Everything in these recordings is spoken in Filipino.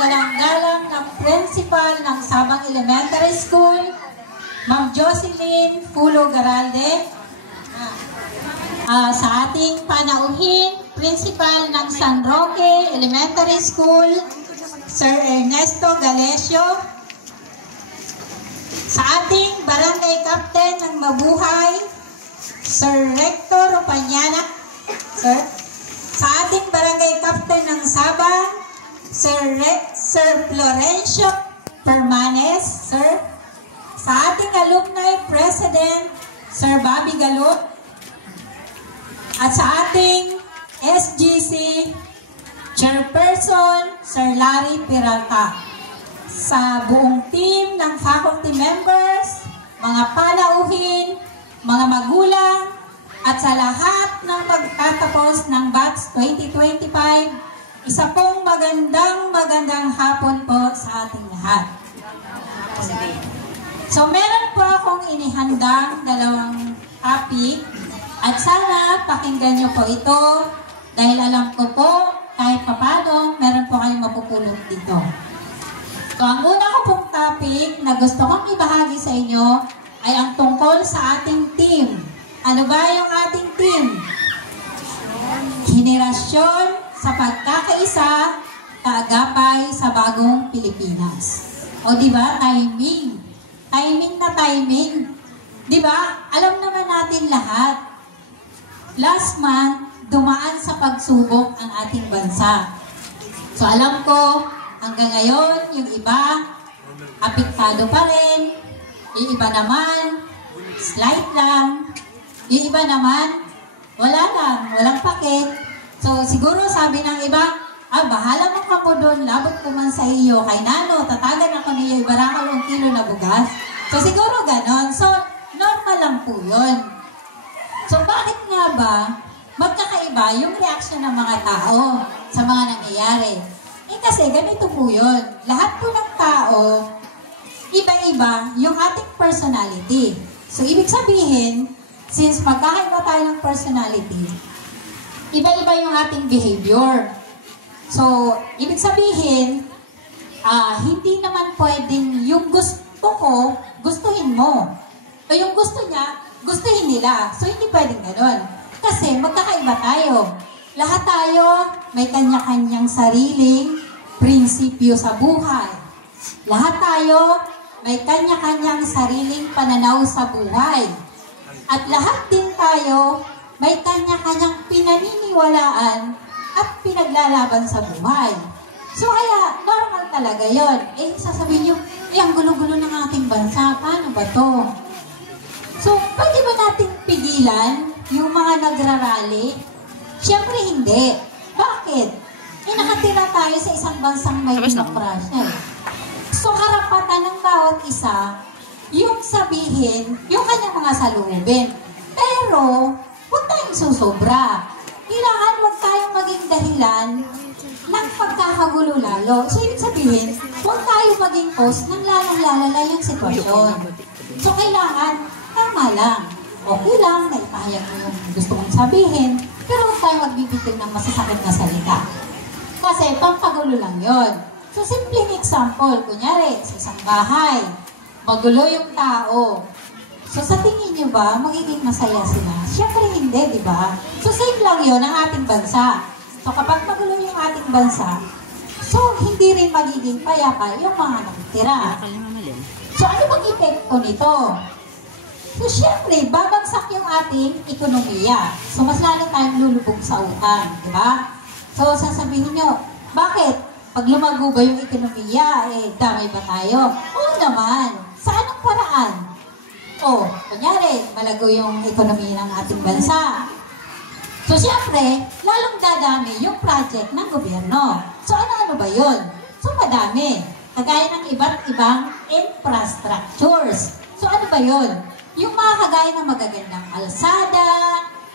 galang-galang ng principal ng Sabang Elementary School, Ma'am Jocelyn Fulo Garalde. Sa ating panauhin, principal ng San Roque Elementary School, Sir Ernesto Galesio. Sa ating barangay captain ng Mabuhay, Sir Rector Opanyana. Sir. Sa ating barangay captain ng Sabang, Sir Florencio Permanes. Sir. Sa ating alumni president, Sir Bobby Galut. At sa ating SGC Chairperson, Sir Larry Peralta. Sa buong team ng faculty members, mga panauhin, mga magulang, at sa lahat ng magtatapos ng batch 2025, isa pong magandang hapon po sa ating lahat. So meron po akong inihandang dalawang topic at sana pakinggan niyo po ito dahil alam ko po kahit papano meron po kayong mapupulot dito. So, ang una ko pong topic na gusto kong ibahagi sa inyo ay ang tungkol sa ating team. Ano ba yung ating team? Henerasyon sa pagkakaisa, kaagapay sa bagong Pilipinas. O diba? Timing. Timing na timing. Diba? Alam naman natin lahat. Last month, dumaan sa pagsubok ang ating bansa. So, alam ko, hanggang ngayon, yung iba, apektado pa rin. Yung iba naman, slight lang. Yung iba naman, wala lang, walang pake. So, siguro sabi ng iba, bahala mo ka mo doon, labot ko man sa iyo. Kay Nano, tatagan ako niyo, ibarakal ang kilo na bugas. So, siguro ganon. So, normal lang po yun. So, bakit nga ba magkakaiba yung reaction ng mga tao sa mga nangyayari? Kasi ganito po yun. Lahat po ng tao, iba-iba yung ating personality. So, ibig sabihin, since magkakaiba tayo ng personality, iba-iba yung ating behavior. So, ibig sabihin, hindi naman pwedeng yung gusto ko, gustuhin mo. O yung gusto niya, gustuhin nila. So, hindi pwedeng gano'n. Kasi magkakaiba tayo. Lahat tayo may kanya-kanyang sariling prinsipyo sa buhay. Lahat tayo may kanya-kanyang sariling pananaw sa buhay. At lahat din tayo may kanya-kanyang pinaniniwalaan at pinaglalaban sa buhay. So kaya, normal talaga yon. Sasabihin nyo, ang gulo-gulo ng ating bansa, paano ba to? So, pwede ba natin pigilan yung mga nagrarally? Siyempre hindi. Bakit? Nakatira tayo sa isang bansang may demokrasya. So, karapatan ng bawat isa, yung sabihin, yung kanyang mga salubin. Pero, huwag tayong susobra. Kailangan huwag tayong maging dahilan ng pagkakagulo lalo. So, ibig sabihin, huwag tayong maging cause ng lalang-lalala yung sitwasyon. So, kailangan, tama lang. Okay lang, naipahayag mo yung gusto mong sabihin, pero huwag tayong magbibigay ng masasakit na salita. Kasi, pampagulo lang yon. So, simpleng example, kunyari, sa isang bahay, magulo yung tao. So, sa tingin nyo ba, magiging masaya sila? Siyempre hindi, di ba? So, same lang yun ang ating bansa. So, kapag magulo yung ating bansa, so, hindi rin magiging payapa yung mga nakitira. So, ano bang epekto nito? So, siyempre, babagsak yung ating ekonomiya. So, mas lalo tayong lulubog sa utang, di ba? So, sasabihin nyo, bakit? Pag lumago ba yung ekonomiya, damay ba tayo? Oo naman. Sa anong paraan? Kunyari, malago yung ekonomiya ng ating bansa. So, siyempre, lalong dadami yung project ng gobyerno. So, ano-ano ba yun? So, madami. Kagaya ng iba't ibang infrastructures. So, ano ba yun? Yung mga kagaya ng magagandang alsada,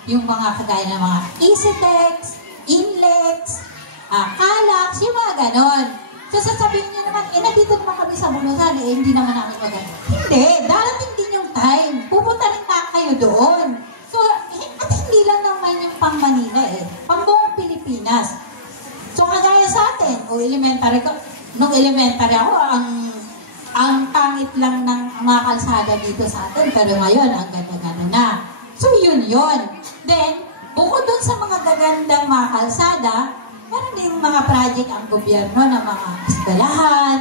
yung mga kagaya ng mga EasyTex, Inlex, Calax, yung mga ganon. So, sasabihin nyo naman, nandito naman kami sa Bulusan, hindi naman namin maganda. Hindi, darating din yung time. Pupunta rin kayo doon. So, at hindi lang naman yung pang Manila pang buong Pilipinas. So, kagaya sa atin, elementary ko, nung elementary ako, ang pangit lang ng mga kalsada dito sa atin, pero ngayon, ang ganda-ganda na. So, yun. Then, bukod dun sa mga gagandang mga kalsada, meron din mga project ang gobyerno ng mga eskwelahan,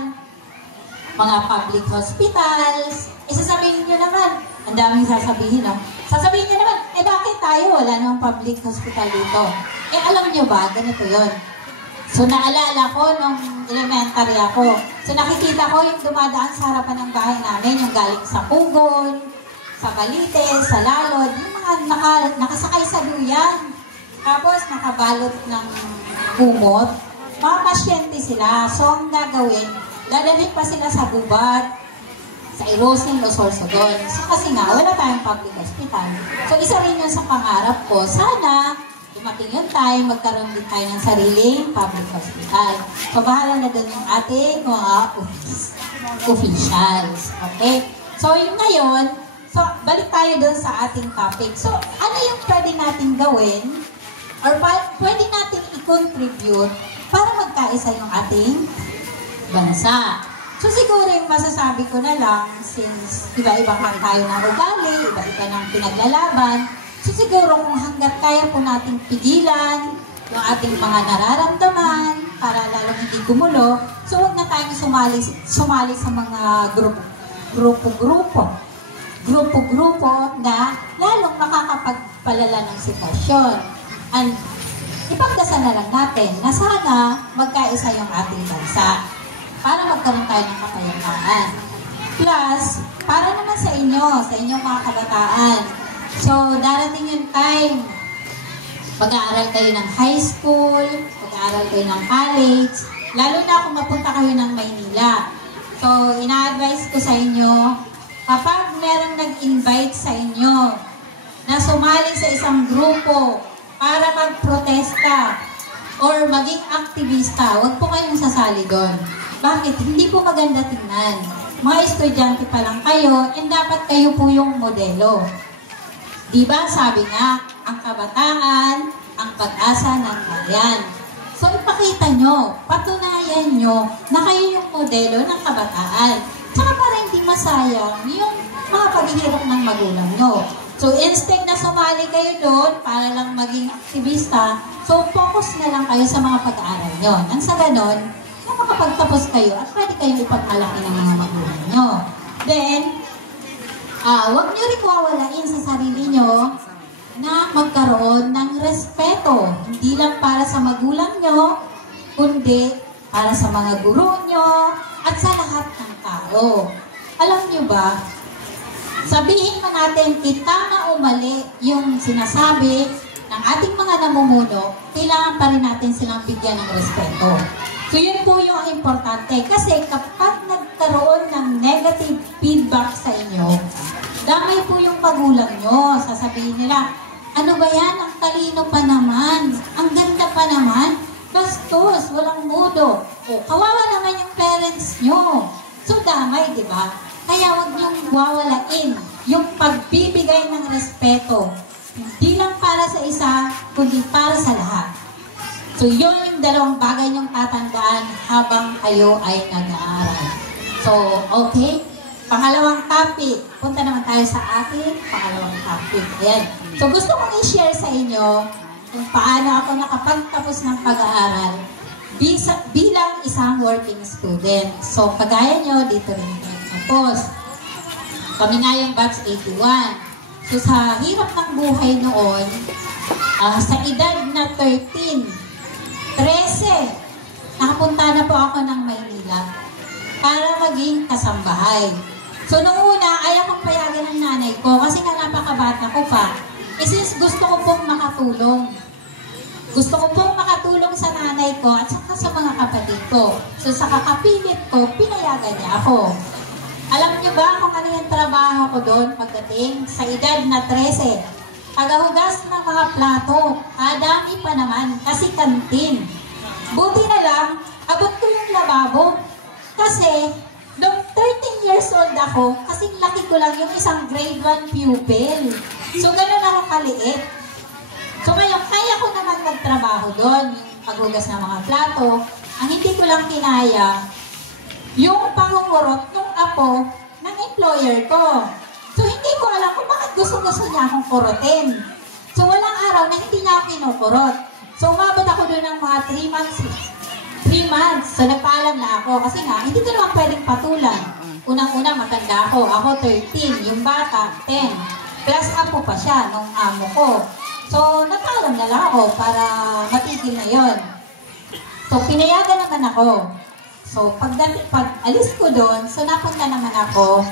mga public hospitals. Sasabihin nyo naman, ang daming sasabihin, no? Sasabihin nyo naman, bakit tayo? Wala namang public hospital dito. Alam nyo ba, ganito yon. So, naalala ko nung elementary ako. So, nakikita ko yung dumadaan sa harapan ng bahay namin, yung galing sa Pugon, sa Balite, sa Lalod, yung mga nakasakay sa duyan. Tapos, nakabalot ng kumot. Mga pasyente sila. So, ang gagawin, dadalhin pa sila sa Gubat, sa Erosin, Los Sorsogon. So, kasi nga, wala tayong public hospital. So, isa rin yun sa pangarap ko. Sana, dumating yung time, magkaroon din tayo ng sariling public hospital. So, bahala na doon yung ating mga officials. Okay? So, yung ngayon, so, balik tayo doon sa ating topic. So, ano yung pwede natin gawin or pwede natin i-contribute para magkaisa yung ating bansa? So, siguro yung masasabi ko na lang, since iba-iba nga tayo ng ugali, iba-iba ng pinaglalaban, so siguro kung hanggat kaya po nating pigilan yung ating mga nararamdaman para lalong hindi gumulo, so huwag na tayong sumali sa mga grupo na lalong nakakapagpalala ng sitwasyon. And ipagdasal na lang natin na sana magkaisa yung ating bansa para magkaroon tayo ng kapayapaan. Plus, para naman sa inyong mga kabataan, so, darating yung time, mag-aaral kayo ng high school, mag-aaral kayo ng college, lalo na kung mapunta kayo ng Maynila. So, ina-advise ko sa inyo, kapag merong nag-invite sa inyo na sumali sa isang grupo para mag-protesta or maging aktivista, huwag po kayong sasali doon. Bakit? Hindi po maganda tingnan. Mga estudyante pa lang kayo, and dapat kayo po yung modelo. Diba, sabi nga, ang kabataan, ang pag-asa ng bayan. So, ipakita nyo, patunayan nyo na kayo yung modelo ng kabataan. Tsaka para hindi masayang yung mga paghihirap ng magulang nyo. So, instead na sumali kayo doon para lang maging aktivista, so focus na lang kayo sa mga pag-aaral nyo. Nang sa ganon, na makapagtapos kayo at pwede kayong ipagmalaki ng mga magulang nyo. Then, huwag nyo rin wawalain sa sarili nyo na magkaroon ng respeto. Hindi lang para sa magulang nyo, kundi para sa mga guro nyo at sa lahat ng tao. Alam nyo ba, sabihin man natin kita na umali yung sinasabi ng ating mga namumuno, kailangan pa rin natin silang bigyan ng respeto. So yun po yung importante. Kasi kapag nagkaroon ng negative feedback sa inyo, damay po yung pagulang nyo. Sasabihin nila, ano ba yan? Ang talino pa naman. Ang ganda pa naman. Bastos, walang mudo. O, kawawa naman yung parents nyo. So damay, di ba? Kaya wag niyong wawalain yung pagbibigay ng respeto. Hindi lang para sa isa, kundi para sa lahat. So yun yung dalawang bagay niyong tatandaan habang kayo ay nag-aaral. So, okay? Pangalawang topic. Punta naman tayo sa ating pangalawang topic. Ayan. So, gusto kong i-share sa inyo kung paano ako nakapagtapos ng pag-aaral bilang isang working student. So, kagaya nyo, dito rin tapos. Kami nga yung batch 81. So, sa hirap ng buhay noon, sa edad na 13, nakapunta na po ako ng Maynila para maging kasambahay. So, nung una, ayaw kong payagan ng nanay ko kasi nga napakabata ko pa. Since gusto ko pong makatulong. Gusto ko pong makatulong sa nanay ko at saka sa mga kapatid ko. So, sa kakapilit ko, pinayagan niya ako. Alam niyo ba kung ano yung trabaho ko doon pagdating sa edad na 13? Paghugas ng mga plato, kadami pa naman kasi kantin. Buti na lang, abot ko yung lababo. Kasi, nung 13 years old ako, kasi laki ko lang yung isang grade 1 pupil. So, ganun ako kaliit. So, ngayon, kaya ko naman magtrabaho doon, yung paghugas ng mga plato. Ang hindi ko lang kinaya, yung pangungurot ng apo ng employer ko. So, hindi ko alam kung bakit gusto-gusto niya akong kurotin. So, walang araw na hindi niya ako kinukurot. So, umabot ako doon ng mga 3 months. 3 months. So, nagpaalam na ako. Kasi nga, hindi ko naman pwedeng patulan. Unang-una, matanda ako. Ako 13. Yung bata, 10. Plus, apo pa siya nung amo ko. So, nagpaalam na lang ako para matigil na yon. So, pinayagan naman ako. So, pag alis ko doon, so napunta naman ako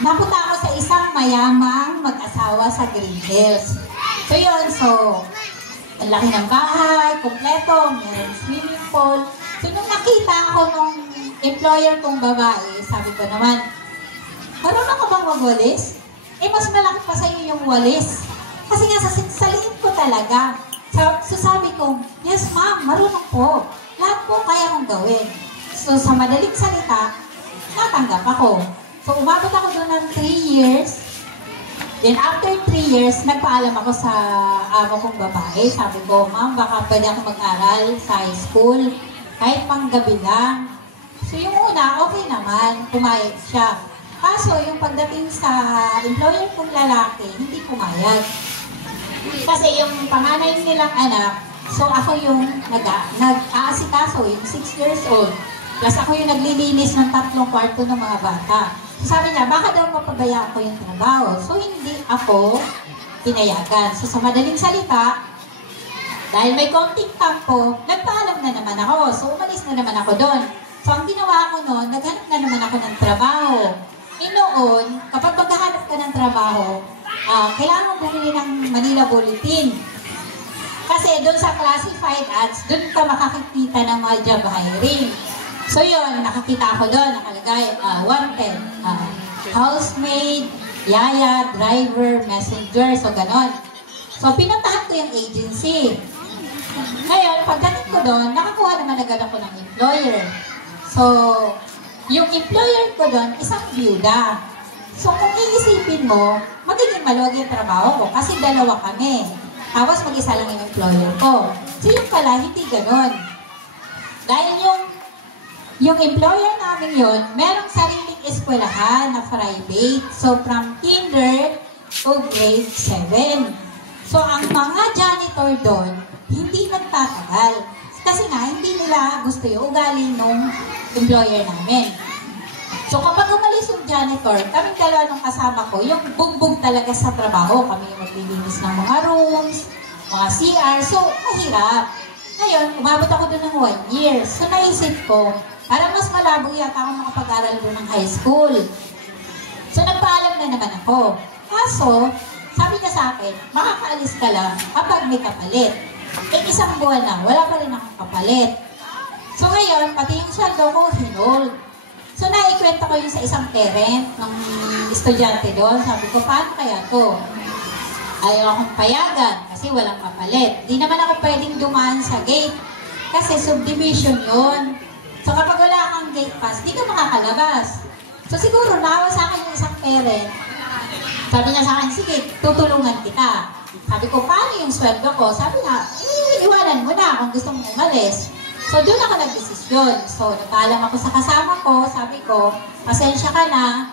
napunta ako sa isang mayamang mag-asawa sa Green Hills. So, yun. So, ang laki ng bahay, kompleto, may swimming pool. So, nung nakita ako nung employer kong babae, sabi ko naman, marunong ka bang magwalis? Mas malaki pa sa'yo yung walis. Kasi nga, sa liit ko talaga. So, sabi ko, yes ma'am, marunong po. Lahat po kaya kong gawin. So, sa madaling salita, natanggap ako. So, umabot ako doon ng 3 years. Then, after 3 years, nagpaalam ako sa amo kong babae. Sabi ko, ma'am, baka pwede ako mag-aral sa high school. Kahit pang gabi lang. So, yung una, okay naman. Pumayag siya. Kaso, yung pagdating sa employer kong lalaki, hindi pumayag. Kasi yung panganay nilang anak, so ako yung nag-aasikaso, yung 6 years old. Plus ako yung naglilinis ng 3 kwarto ng mga bata. So sabi niya, baka daw mapabayaan ko yung trabaho. So hindi ako pinayagan. So sa madaling salita, dahil may konting tampo, nagpaalam na naman ako. So umalis na naman ako doon. So ang ginawa ko noon, naghanap na naman ako ng trabaho. Noon, kapag maghahanap ka ng trabaho, kailangan mo bumili ng Manila Bulletin. Kasi doon sa classified ads, doon ka makakikita ng mga job hiring. So yun, nakakita ako doon, nakalagay, wanted, housemaid, yaya, driver, messenger, so ganon. So pinuntahan ko yung agency. Ngayon, pagdating ko doon, nakakuha naman agad ako ng employer. So, yung employer ko doon, isang byuda. So, kung iisipin mo, magiging maluwag yung trabaho ko kasi 2 kami. Tapos mag-isa lang yung employer ko. So, yung pala, hindi ganon. Dahil yung employer namin yun, merong sariling eskwelahan na private. So, from kinder to grade 7. So, ang mga janitor doon, hindi nagtatagal. Kasi nga, hindi nila gusto yung ugali nung employer namin. So, kapag umalis yung janitor, kaming 2 nung kasama ko, yung bugbog talaga sa trabaho. Kami yung maglilinis ng mga rooms, mga CR. So, mahirap. Ngayon, umabot ako doon ng 1 year. So, naisip ko, para mas malabo yata ako makapag-aral doon ng high school. So, nagpaalam na naman ako. Kaso, sabi niya sa akin, makakaalis ka lang kapag may kapalit. 1 buwan na, wala pa rin akong kapalit. So, ngayon, pati yung sweldo ko, hinold. So, naikwenta ko yun sa isang parent ng estudyante doon. Sabi ko, paano kaya to? Ayaw akong payagan kasi walang kapalit. Di naman ako pwedeng dumaan sa gate kasi subdivision yun. So, kapag wala kang gate pass, di ka makakalabas. So, siguro, naawa sa akin yung isang parent. Sabi niya sa akin, sige, tutulungan kita. Sabi ko, paano yung sweldo ko? Sabi niya, iwanan mo na kung gusto mong umalis. So, doon ako nag-desisyon. So, nagpaalam ako sa kasama ko. Sabi ko, pasensya ka na,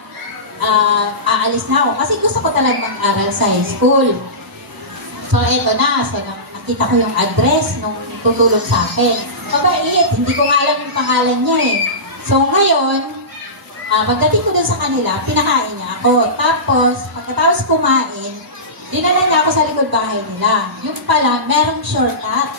aalis na ako. Kasi gusto ko talaga mag-aral sa high school. So, eto na. So, nakita ko yung address nung tutulong sa akin. Mabait, hindi ko nga alam yung pangalan niya eh. So, ngayon, pagdating ko doon sa kanila, pinakain niya ako. Tapos, pagkatapos kumain, dinala niya ako sa likod bahay nila. Yung pala, merong shortcut.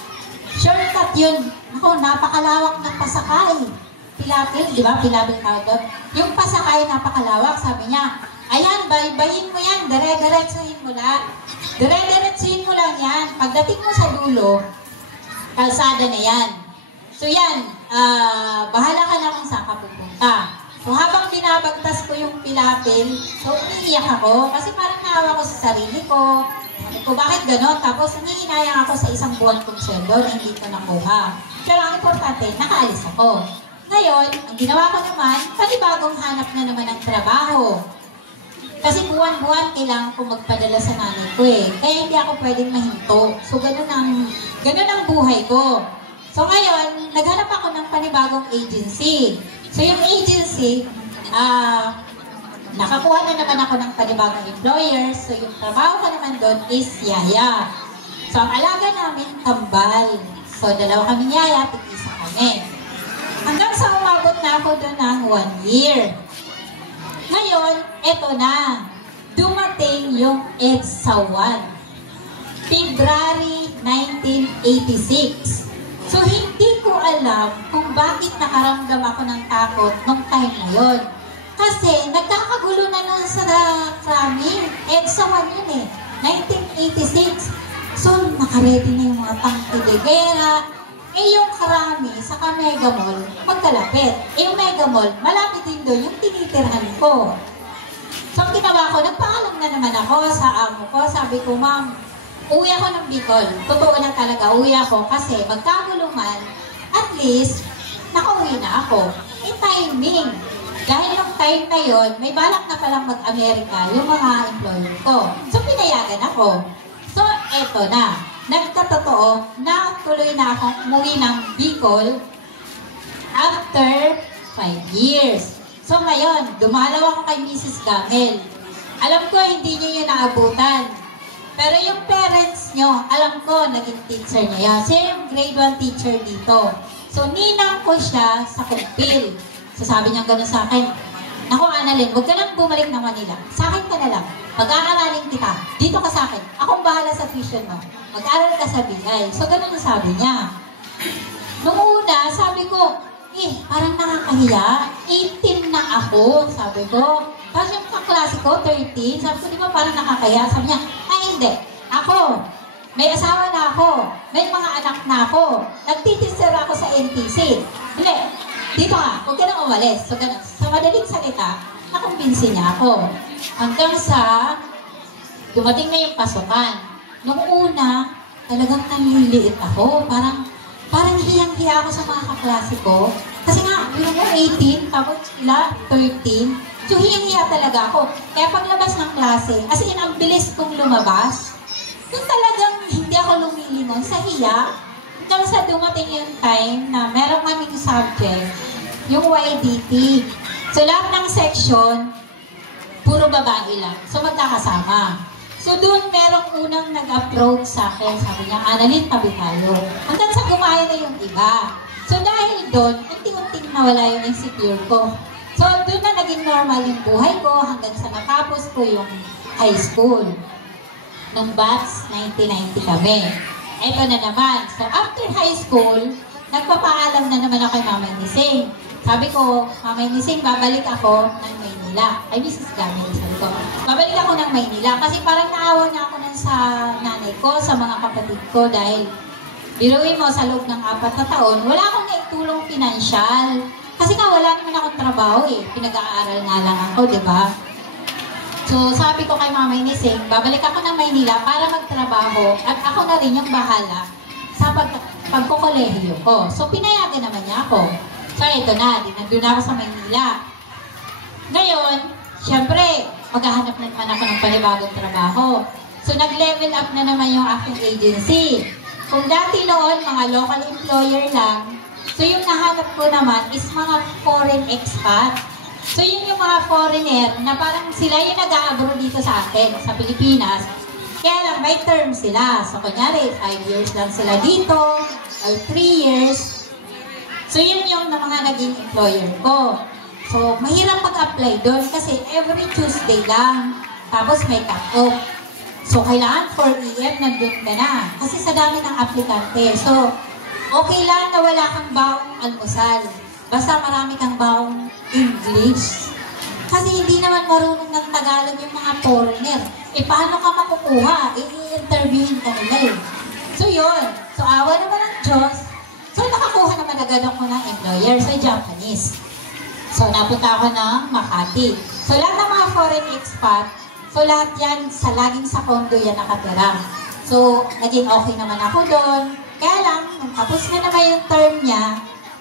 Shortcut yun. Ako, napakalawak ng pasakay. Pilapil, di ba? Pilapil tawag doon. Yung pasakay, napakalawak. Sabi niya, ayan, baybayin mo yan. Dire-diretsuhin mo lang. Dire-diretsuhin mo lang yan. Pagdating mo sa dulo, kalsada na yan. So yan, bahala ka na kung saan ka pupunta. So habang binabagtas ko yung pilapil, so umiiyak ako. Kasi parang naawa ko sa sarili ko. Sabi ko, bakit gano'n? Tapos nangihinayang ako sa 1 buwan kong sweldo na hindi ko nakuha. Pero ang importante, nakaalis ako. Ngayon, ang ginawa ko naman, panibagong hanap na naman ng trabaho. Kasi buwan-buwan kailangan ko magpadala sa nanay ko eh. Kaya hindi ako pwedeng mahinto. So, ganun ang buhay ko. So ngayon, naghanap ako ng panibagong agency. So yung agency, nakakuha na naman ako ng panibagong employer. So yung trabaho ko naman doon is yaya. So ang alaga namin, kambal. So dalawa kami yaya, tig-isa kami. Hanggang sa umabot na ako doon ng 1 year. Ngayon, eto na. Dumating yung EDSA 1. February 1986. So, hindi ko alam kung bakit nakaramdam ako ng takot nung time na yun. Kasi, nagkakagulo na nun sa krami. EDSA 1 yun eh. 1986. So, nakaredy na yung mga tangke de guerra. Yung krami sa Mega Mall, magkalapit. Yung Mega Mall, malapit din doon yung tinitirhan ko. So, ang ginawa ko, nagpaalam na naman ako sa amo ko. Sabi ko, ma'am, uwi ako ng Bicol. Totoo na talaga, uwi ako kasi magkaguluman, at least, nakauwi na ako. Timing. Dahil nung time na yon, may balak na palang mag-Amerika yung mga employer ko. So, pinayagan ako. So, eto na. Nagkatotoo na tuloy na akong umuwi ng Bicol after 5 years. So ngayon, dumalaw ako kay Mrs. Gamel. Alam ko, hindi niyo yun naabutan. Pero yung parents nyo, alam ko, naging teacher niya yan. Siya yung grade 1 teacher dito. So, ninang ko siya sa Kumpil. So, sabi niya gano'n sa akin, naku, Annalyn, huwag ka lang bumalik ng Manila. Sa akin ka na lang. Pag-aaralin kita. Dito ka sa akin. Akong bahala sa tuition mo. Mag-aral ka sa Bigay. So, gano'n ang sabi niya. Nung una, sabi ko, parang nakakahiya. 18 na ako, sabi ko. Tapos yung kaklase ko, 13. Sabi ko, di ba parang nakakahiya? Sabi niya, ay hindi. Ako, may asawa na ako. May mga anak na ako. Nagtitister ako sa NTC. Hindi. Dito ka, huwag ka nang umalis. So, ganun. Sa madaling salita, nakumbinsi niya ako. Hanggang sa dumating na yung pasukan. Nung una, talagang nanliliit ako. Parang hiyang-hiya ako sa mga kaklase ko. Kasi nga, yun mo 18, tapos sila 13. So, hiyang-hiya talaga ako. Kaya paglabas ng klase, as in, ang bilis kong lumabas. Yung talagang hindi ako lumilingon sa hiya. Hanggang sa dumating yung time na meron kaming subject, yung YDT. So, lahat ng section, puro babae lang. So, magkakasama. So, doon merong unang nag-approach sa akin. Sabi niya, Annalyn, tabi tayo. Hanggang sa gumaya na yung iba. So, dahil doon, unti-unting nawala yung insecure ko. So, doon na naging normal yung buhay ko hanggang sa natapos ko yung high school. Nung batch, 1990 kami. Ito na naman. So, after high school, nagpapaalam na naman ako kay Mamay Nising. Sabi ko, Mamay Nising, babalik ako ng Maynila. Ay, Mrs. Gamil, sabi ko. Babalik ako ng Maynila kasi parang naawa na ako sa nanay ko, sa mga kapatid ko dahil biruin mo sa loob ng 4 na taon, wala akong naitulong pinansyal. Kasi nga, wala naman akong trabaho eh. Pinag-aaral nga lang ako, di ba? So, sabi ko kay Mamay Nising, babalik ako ng Maynila para magtrabaho at ako na rin yung bahala sa pagkukolehiyo ko. So, pinayagan naman niya ako. So, ito na, nandun ako sa Maynila. Ngayon, syempre, maghahanap na naman ako ng panibagong trabaho. So, nag-level up na naman yung aking agency. Kung dati noon, mga local employer lang, so yung nahanap ko naman is mga foreign expat. So, yun yung mga foreigner na parang sila yung nag-a-abroad dito sa atin, sa Pilipinas. Kaya lang, may term sila. So, kunyari, 5 years lang sila dito, or 3 years. So, yun yung mga naging employer ko. So, mahirap mag-apply doon kasi every Tuesday lang. Tapos, may cut-off. So, kailangan 4 AM, nandun ka na. Kasi sa dami ng aplikante. So, okay lang na wala kang baong almusal. Basta marami kang baong English. Kasi hindi naman marunong ng Tagalog yung mga foreigner. Paano ka makukuha? I-interviewin ka nila eh. So yun. So awa naman ng Diyos. So nakakuha naman agad ako ng employer sa Japanese. So napunta ako ng Makati. So lahat ng mga foreign expat, so lahat yan, laging sa condo yan nakatira. So naging okay naman ako doon. Kaya lang, nung tapos na naman yung term niya,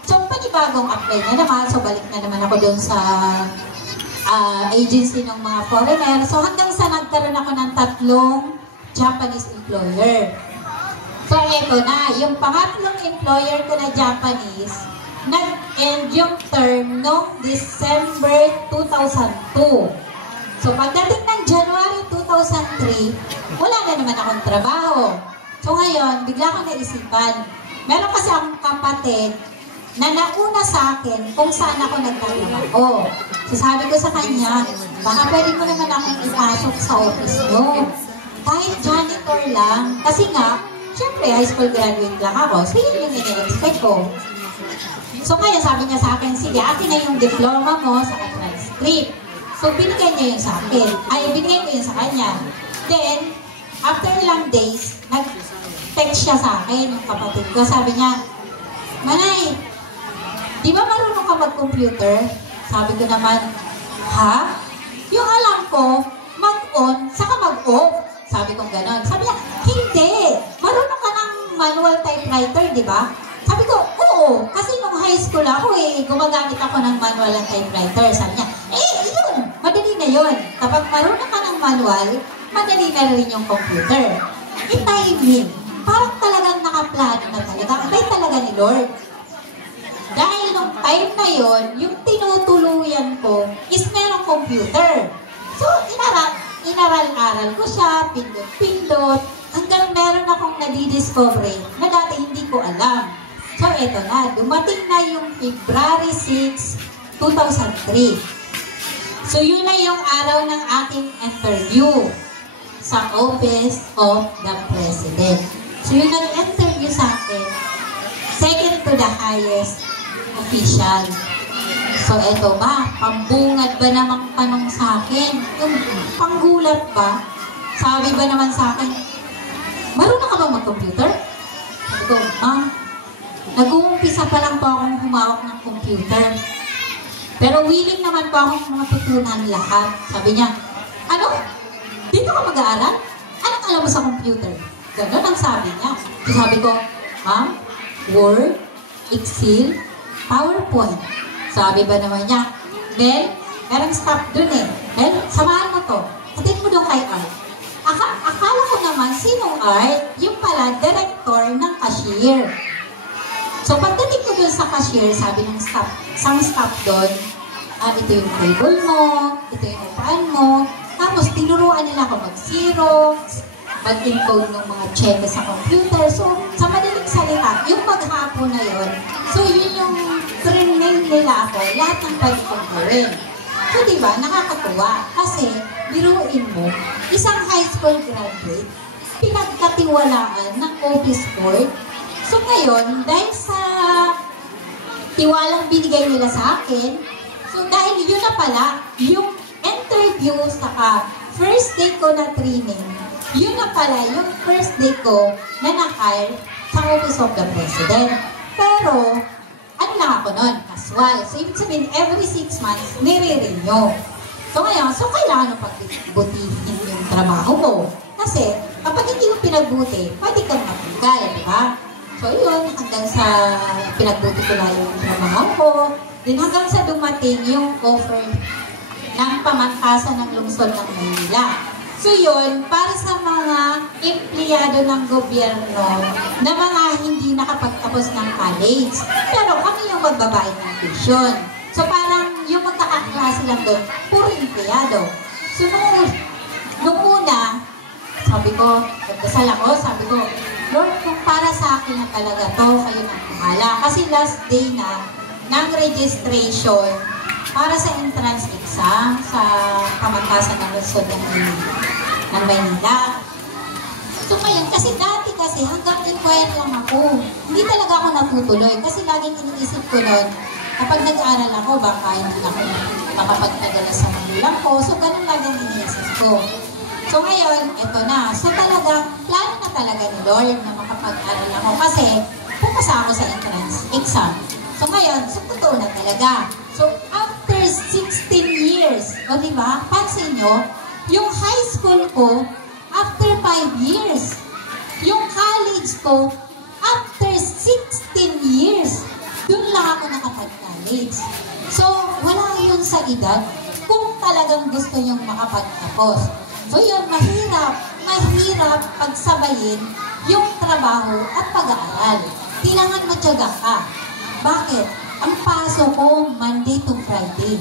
so, panibagong apply na naman. So, balik na naman ako doon sa agency ng mga foreigner. So, hanggang sa nagkaroon ako ng 3 Japanese employer. So, eto na. Yung pangatlong employer ko na Japanese, nag-end yung term noong December 2002. So, pagdating ng January 2003, wala na naman akong trabaho. So, ngayon, bigla ko naisipan. Meron kasi akong kapatid na nauna sa akin kung saan ako nagtatrabaho. So, sabi ko sa kanya, baka pwede mo naman akong ipasok sa office mo. Kahit janitor lang. Kasi nga, syempre, high school graduate lang ako. So, yun yung in-expect ko. So, kaya sabi niya sa akin, sige, akin na yung diploma mo sa transcript. So, binigay niya yun sa akin. Ay, binigay ko yun sa kanya. Then, after ilang days, nag-text siya sa akin, yung kapatid ko. Sabi niya, Manay, di ba marunong ka mag-computer? Sabi ko naman, ha? Yung alam ko, mag-on, saka mag-off. Sabi ko gano'n. Sabi niya, hindi. Marunong ka ng manual typewriter, di ba? Sabi ko, oo. Kasi nung high school ako gumagamit ako ng manual ng typewriter. Sabi niya, yun. Madali na yun. Kapag marunong ka ng manual, madali na rin yung computer. Timing. Parang talagang nakaplano na talaga. May talaga ni Lord. Dahil nung time na yon, yung tinutuluyan ko is merong computer. So, inaral-aral ko siya, pindot-pindot, hanggang meron akong nadidiscover na dati hindi ko alam. So, eto na. Dumating na yung February 6, 2003. So, yun na yung araw ng aking interview sa Office of the President. So, yung nag-interview sa akin, second to the highest official. So, eto ba? Pambungad ba namang tanong sa akin? Yung panggulat ba? Sabi ba naman sa akin, marunong ka ba mag-computer? Sabi ko, nag-uumpisa pa lang po akong humawak ng computer. Pero willing naman po akong matutunan lahat. Sabi niya, ano? Dito ka mag-aaral? Anong alam mo sa computer? Ganun ang sabi niya. So, sabi ko, Word, Excel, PowerPoint. Sabi ba naman niya, Mel, merong stop dun Mel, samahan mo to. Atin mo doon kay Art. Akala ko naman, sinong Art? Yung pala, director ng cashier. So, pagdating ko doon sa cashier, sabi ng staff, isang staff doon, ito yung table mo, ito yung upuan mo. Tapos, tinuruan nila ako mag-xerox, mag-encode ng mga check sa computer. So, sa madaling salita, yung maghapon na yon, so yun yung training nila ako, lahat ng pwede kong gawin. So, diba, nakakatuwa. Kasi, biruin mo, isang high school graduate, pinagkatiwalaan ng office board. So, ngayon, dahil sa tiwalang binigay nila sa akin, so, dahil yun na pala, yung interview saka first day ko na training, yun na pala yung first day ko na na-hire sa Office of the President. Pero, ano lang ako nun? Casual. So, ibig sabihin, every 6 months, nire-renew. So, ngayon, kailangan ng pagbutihin yung trabaho ko. Kasi, kapag hindi mo pinagbuti, pwede kang matanggal, di ba? So, yun, hanggang sa pinagbuti ko lang yung trabaho ko. Then, hanggang sa dumating yung offer ng pamangkasan ng lungsod ng Manila. So yun, para sa mga empleyado ng gobyerno na mga hindi nakapagtapos ng college. Pero kami yung magbabayad ng tuition. So parang yung magkakaklase lang doon, puro empleyado. So nung una, sabi ko, nagdasal ako, sabi ko, Lord, kung para sa akin na talaga to, kayo nang bahala. Kasi last day na ng registration para sa entrance exam sa pamangkasan ng lungsod ng Maynila. So ngayon, kasi dati hanggang inquire lang ako. Hindi talaga ako natutuloy kasi laging iniisip ko nun, kapag nag-aaral ako, baka hindi ako makapagpadala sa magulang ko. So ganun laging iniisip ko. So ngayon, eto na. So talaga, plano na talaga ni Lord na makapag-aaral ako kasi pumasa ako sa entrance exam. So ngayon, so totoo na talaga. So after 16 years, o diba, pansin nyo, yung high school ko, after 5 years. Yung college ko, after 16 years. Doon lang ako nakapag-college. So, wala yun sa edad kung talagang gusto nyong makapagtapos. So, yun, mahirap pagsabayin yung trabaho at pag-aaral. Kailangan matyaga ka. Bakit? Ang pasok ko, Monday to Friday.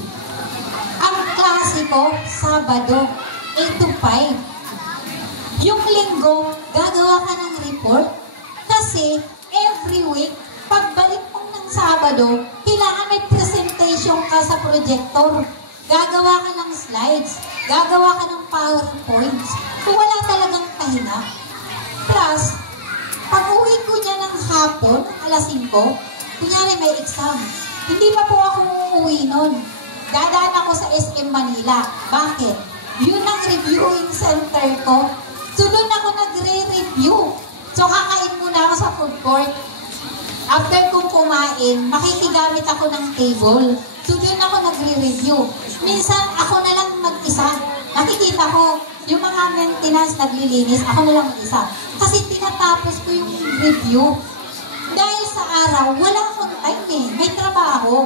Ang klase ko, Sabado, 8 to 5. Yung linggo, gagawa ka ng report. Kasi, every week, pagbalik mo ng Sabado, kailangan may presentation ka sa projector. Gagawa ka ng slides. Gagawa ka ng PowerPoints. So, wala talagang pahinga. Plus, pag uwi ko niya ng hapon, alas 5, kunyari may exam. Hindi pa po ako uuwi nun. Dadaan ako sa SM Manila. Bakit? Yun ang reviewing center ko. So, doon ako nagre-review. So, kakain muna ako sa food court. After kong kumain, makikigamit ako ng table. So, doon ako nagre-review. Minsan, ako na lang mag-isa. Nakikita ko, yung mga maintenance naglilinis, ako na lang mag-isa. Kasi tinatapos ko yung review. Dahil sa araw, wala akong time eh. May trabaho.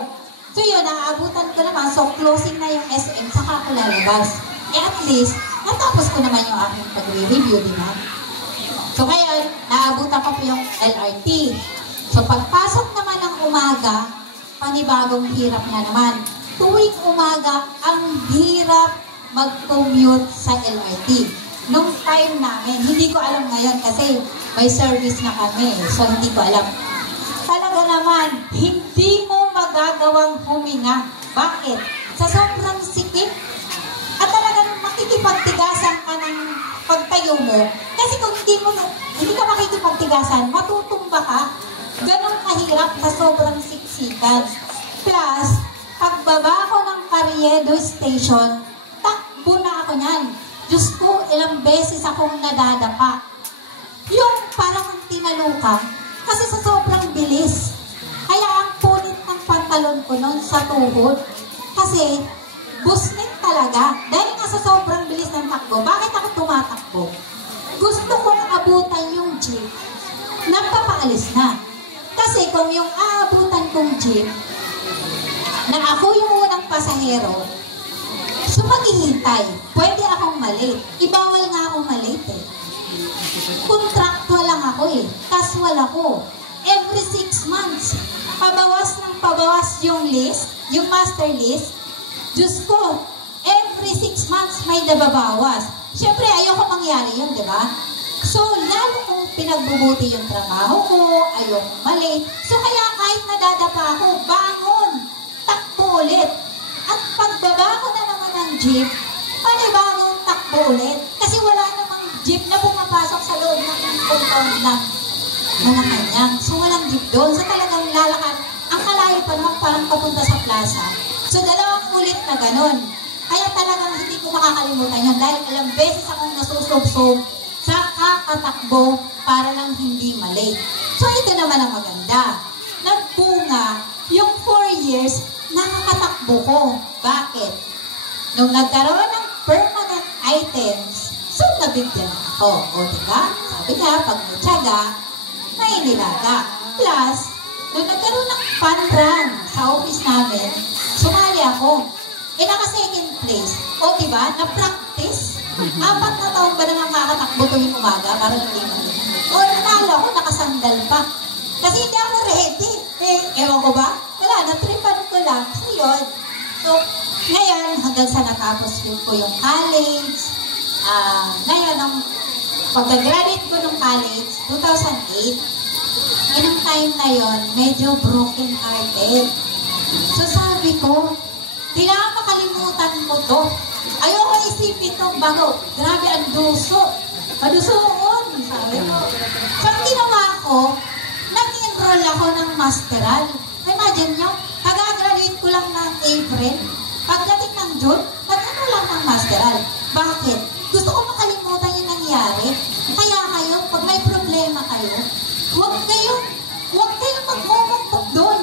So yun, naaabutan ko naman. So, closing na yung SM, saka ako lalabas. Eh at least, natapos ko naman yung aking pag-review, di ba? So ngayon, naabutan ko po yung LRT. So pagpasok naman ng umaga, panibagong hirap na naman. Tuwing umaga, ang hirap mag-commute sa LRT. Nung time namin, hindi ko alam ngayon kasi may service na kami. So hindi ko alam. Talaga naman, hindi mo magagawang huminga. Bakit? Sa sobrang sikip. At talagang makikipagtigasan ka ng pagtayo mo. Kasi kung hindi ka makikipagtigasan, matutumba ka. Ganun kahirap sa sobrang siksikan. Plus, pagbaba ko ng Carriedo Station, takbo na ako niyan. Diyos ko, ilang beses akong nadadapa. Yung parang tinaluka, kasi sa sobrang bilis. Kaya ang punit ng pantalon ko noon sa tuhod. Kasi, busnet talaga. Dahil nga sa sobrang bilis ng takbo, bakit ako tumatakbo? Gusto kong abutan yung jeep na papaalis na. Kasi kung yung aabutan kong jeep, na ako yung unang pasahero, so maghihintay. Pwede akong malate. Ibawal nga akong malate eh. Contractual lang ako eh. Casual ako. Every 6 months, pabawas ng pabawas yung list, yung master list. Diyos ko, every 6 months may nababawas. Siyempre, ayoko mangyari yun, di ba? So, lalo kong pinagbubuti yung trabaho ko, ayoko malate. So, kaya kahit nadadapa ako, bangon, takbo ulit. At pagbaba ko na naman ng jeep, panibagong takbo ulit. Kasi wala namang jeep na pumapasok sa loob ng compound ng Malacanang. So, walang jeep doon. So, talagang lalakad. Ang kalayo pa naman parang papunta sa plaza. So, 2 ulit na ganun. Kaya talagang hindi ko makakalimutan yun. Dahil ilang beses akong nasusubsob sa kakatakbo para lang hindi malate. So, ito naman ang maganda. Nagbunga yung 4 years nakakatakbo ko. Bakit? Nung nagkaroon ng permanent items, so nabigyan ako. O, diba? Sabi nga, pag may tiyaga, may nilaga. Plus, nung nagkaroon ng fun run sa office namin, sumali ako. Eh, naka-second place. O, diba? Na-practice. 4 na taon ba naman kakatakbo tuwing umaga para hindi mali? O, nanalo ako, nakasandal pa. Kasi hindi ako ready. Eh, ewan ko ba? Wala, natripan ko lang. So, yun. So, ngayon, hanggang sa natapos ko yung college. Ngayon, ang pagka-graduate ko ng college, 2008, yung time na yun, medyo broken-hearted. So, sabi ko, kailangan makalimutan mo to. Ayoko isipin to bago. Grabe, ang duso. Padusoon, sabi ko. So, ang ginawa ko, nag-enroll ako ng masteral. Imagine nyo, kag-graduate ko lang ng April. Pagdating ng June, nag-enroll lang ng masteral. Bakit? Gusto ko makalimutan yung nangyari. Kaya kayo, pag may problema kayo, huwag kayong magmumukpok doon.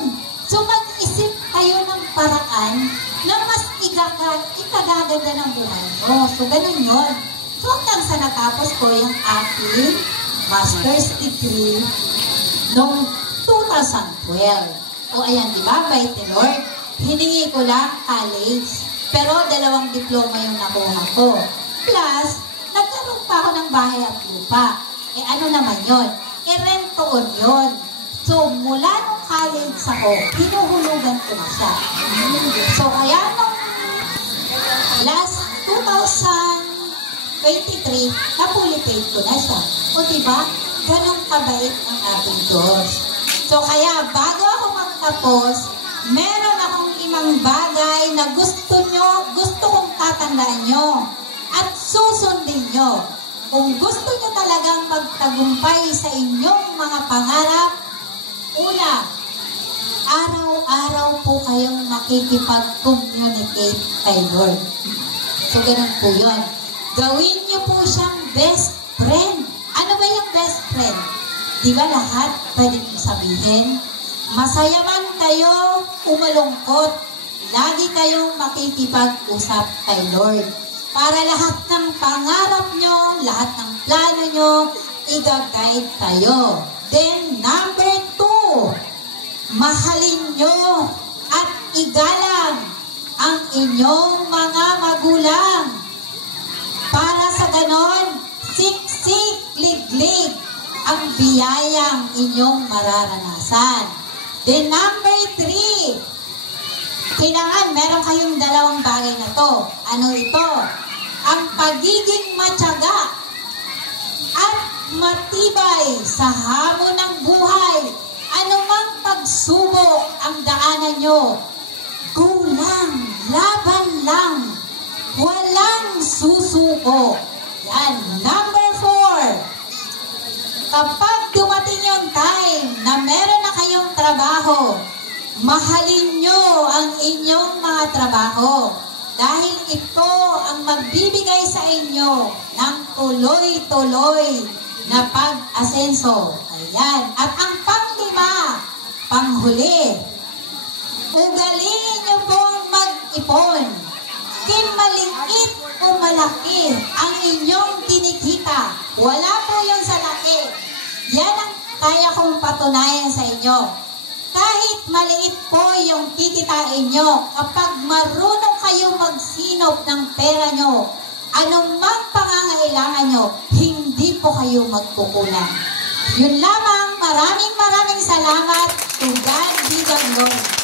So, mag-isip kayo ng paraan na mas ikagaganda ng buhay mo. So, ganun yun. So, hanggang sa natapos ko yung aking master's degree noong 2012. O, ayan, di ba? By the Lord, hiningi ko lang college. Pero 2 diploma yung nakuha ko. Plus, nagkaroon pa ako ng bahay at lupa. ano naman yun? Rent-to-own yun. So, mula nung college ako, hinuhulugan ko na siya. So, kaya nung last 2023, na-fully paid ko na siya. O diba? Ganong kabait ang ating Diyos. So, kaya bago ako magtapos, meron akong 5 bagay na gusto kong tatandaan nyo at susundin nyo. Kung gusto nyo talagang magtagumpay sa inyong mga pangarap, una, araw-araw po kayong makikipag-communicate kay Lord. So, ganun po yun. Gawin niyo po siyang best friend. Ano ba yung best friend? Di ba lahat pwede niyo sabihin? Masaya man kayo, umalungkot, lagi kayong makikipag-usap kay Lord. Para lahat ng pangarap nyo, lahat ng plano nyo, i-guide kayo. Then, number 2, mahalin nyo at igalang ang inyong mga magulang. Para sa ganon, siksik, liglig ang biyayang inyong mararanasan. Then number 3, kailangan meron kayong 2 bagay na to. Ano ito? Ang pagiging matyaga at matibay sa hamon ng buhay. Anumang pagsubok ang daanan nyo, go lang, laban lang, walang susuko. Yan. Number 4, kapag dumating yung time na meron na kayong trabaho, mahalin nyo ang inyong mga trabaho dahil ito ang magbibigay sa inyo ng tuloy-tuloy na pag-asenso. Ayan. At ang panghuli, ugaliin nyo pong mag-ipon. Kim maliit o malaki ang inyong kinikita. Wala po yun sa laki. Yan ang kaya kong patunayan sa inyo. Kahit maliit po yung kikitain nyo, kapag marunong kayo magsinop ng pera nyo, anumang pangangailangan nyo, hindi po kayo magkukulang. Yun lamang, maraming salamat. To God be the glory.